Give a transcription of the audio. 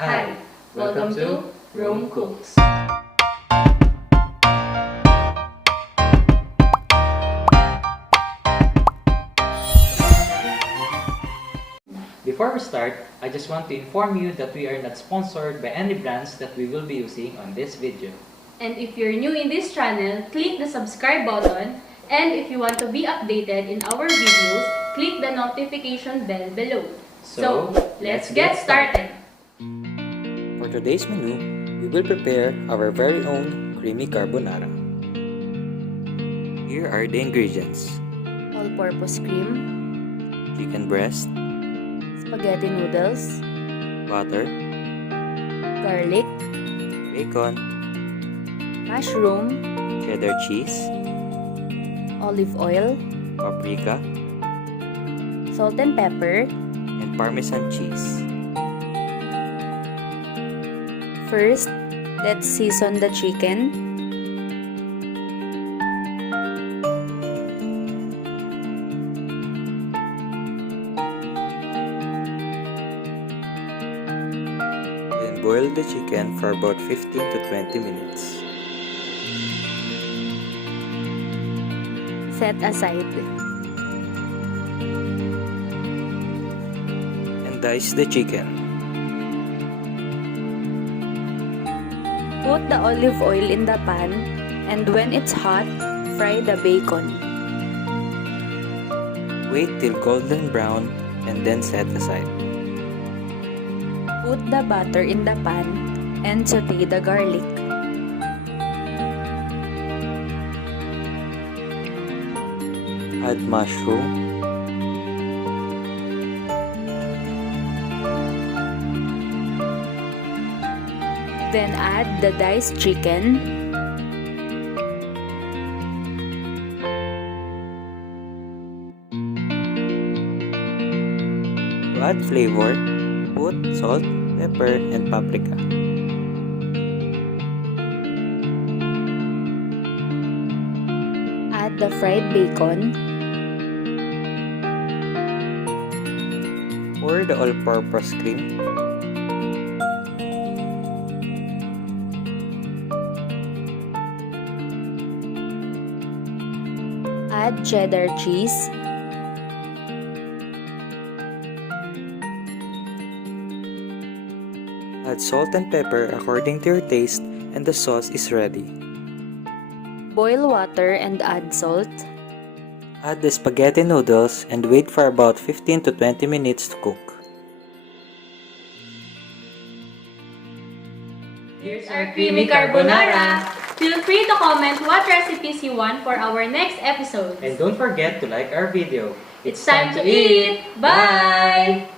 Hi! Welcome to RoMeCooks. Before we start, I just want to inform you that we are not sponsored by any brands that we will be using on this video. And if you're new in this channel, click the subscribe button. And if you want to be updated in our videos, click the notification bell below. So, let's get started! For today's menu, we will prepare our very own creamy carbonara. Here are the ingredients: all-purpose cream, chicken breast, spaghetti noodles, butter, garlic, bacon, mushroom, cheddar cheese, olive oil, paprika, salt and pepper. and Parmesan cheese. First, let's season the chicken. Then boil the chicken for about 15 to 20 minutes. Set aside. And dice the chicken. Put the olive oil in the pan, and when it's hot, fry the bacon. Wait till golden brown and then set aside. Put the butter in the pan and saute the garlic. Add mushroom, Then add the diced chicken. to add flavor, put salt, pepper, and paprika. Add the fried bacon. Pour the all-purpose cream, Add cheddar cheese. add salt and pepper according to your taste, and the sauce is ready. Boil water and add salt. Add the spaghetti noodles and wait for about 15 to 20 minutes to cook. Here's our creamy carbonara! Feel free to comment what recipes you want for our next episode. And don't forget to like our video. It's time to eat! Bye!